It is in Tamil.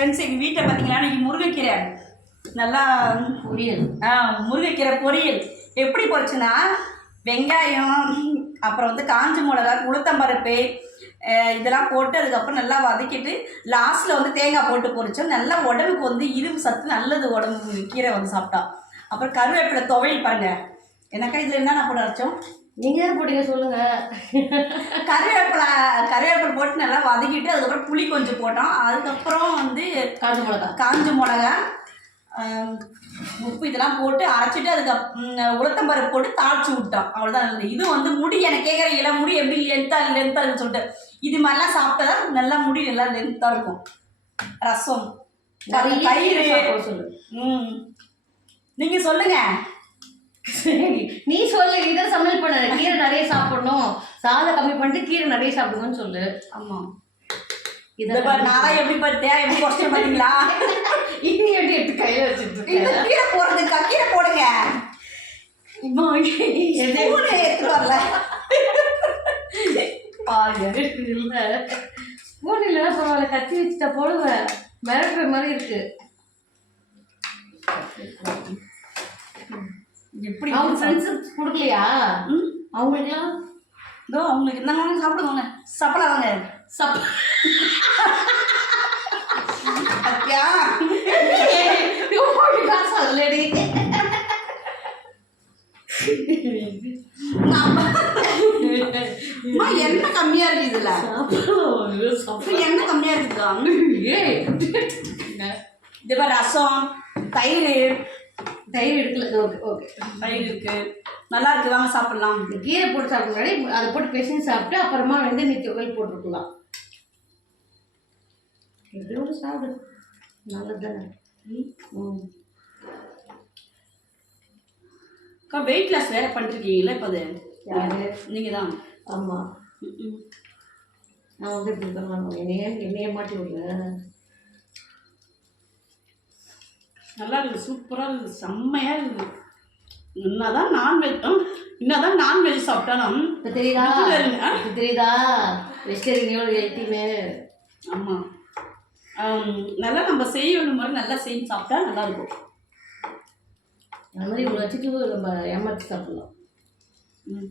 ஃப்ரெண்ட்ஸ் எங்கள் வீட்டில் பார்த்தீங்கன்னா இன்னைக்கு முருங்கைக்கீரை. நல்லா பொரியல். ஆ, முருங்கைக்கீரை பொரியல். எப்படி போச்சுன்னா வெங்காயம் அப்புறம் வந்து காஞ்ச மிளகா உளுத்தம்பருப்பு இதெல்லாம் போட்டு அதுக்கப்புறம் நல்லா வதக்கிட்டு லாஸ்ட்டில் வந்து தேங்காய் போட்டு பொரிச்சோம். நல்லா உடம்புக்கு வந்து இரும்பு சத்து நல்லது உடம்புக்கு கீரை வந்து சாப்பிட்டா. அப்புறம் கருவேப்பிலை துவையல் பாருங்க. எனக்கா இதில் என்ன போட்டு அரைச்சோம்? நீங்க தான் போட்டீங்க சொல்லுங்க. கருவேப்பிலை கருவேப்பிலை போட்டு நல்லா வதக்கிட்டு அதுக்கப்புறம் புளி கொஞ்சம் போட்டோம். அதுக்கப்புறம் வந்து காஞ்ச மிளகா. காஞ்ச மிளகா உப்பு இதெல்லாம் போட்டு அரைச்சிட்டு அதுக்கு உளுத்தம்பருப்பு போட்டு தாளிச்சு விட்டோம். அவ்வளோதான் நல்லது இது வந்து முடி எனக்கு கேட்குறீங்களா முடி எப்படி லென்த்தாக லென்த்தாக சொல்லிட்டு. இது மாதிரிலாம் சாப்பிட்டா தான் நல்லா முடி நல்லா லென்த்தாக இருக்கும். ரசம். தயிர். சொல்லு. ம். நீங்கள் சொல்லுங்க. சரி, நீ சொல்லு இதை சமையல் பண்ண கீரை நிறைய சாப்பிடணும். சாதம் கம்மி பண்ணிட்டு கீரை நிறைய சாப்பிடுங்கன்னு சொல்லு. ஆமாம் இதை இதை நான் எப்படி பார்த்தேன் எப்படி கொஸ்டின் பார்த்தீங்களா இனி எப்படி எடுத்து கையில வச்சுட்டு? கீரை போடுறதுக்கா? கீரை போடுங்க. எடுத்துட்டு வரல. இல்ல. ஸ்பூன் இல்லைன்னா பரவாயில்ல கத்தி வச்சுட்டா போடுவேன். மிரட்டுற மாதிரி இருக்கு. எப்படி அவங்க ஃப்ரெண்ட்ஸுக்கு கொடுக்கலையா? அவங்களுக்குலாம் இதோ அவங்களுக்கு நாங்கள் வாங்க சாப்பிடுவாங்க. சாப்பிடலாம் வாங்க சப் அத்தியா எண்ணெய் கம்மியா இருக்கு இதுல? எண்ணெய் கம்மியா இருக்குதா ரசம் தயிர் தயிர் எடுக்கல ஓகே ஓகே. தயிர் இருக்கு. நல்லா இருக்கு. வாங்க சாப்பிடலாம். கீரை போட்டு சாப்பிட முன்னாடி அதை போட்டு பிசைஞ்சு சாப்பிட்டு அப்புறமா வந்து நீ தொகையில் போட்டுருக்கலாம் ஒன்று சாப்பிடு. நல்லது தானே ம். அக்கா வெயிட் லாஸ் வேற பண்ணிருக்கீங்களா இப்போ அது? யாரு? நீங்க தான் ஆமாம் நான் வந்து இப்படி பண்ணலாம் என்னையே என்னையே மாட்டி விடல நல்லா இருக்குது சூப்பராக இருக்குது செம்மையாக இருக்குது. என்னதான் நான்வெஜ் என்னதான் நான்வெஜ் சாப்பிட்டாலும் இப்போ தெரியுதா? இப்போ தெரியுதா? வெஜிடேரியனோட ஹெல்த்தின்னு ஆமாம் நல்லா நம்ம செய்யணும் மாதிரி நல்லா செஞ்சு சாப்பிட்டா நல்லா இருக்கும் அந்த மாதிரி இவ்வளோ வச்சுட்டு நம்ம ஏமாற்றி சாப்பிடலாம். ம்.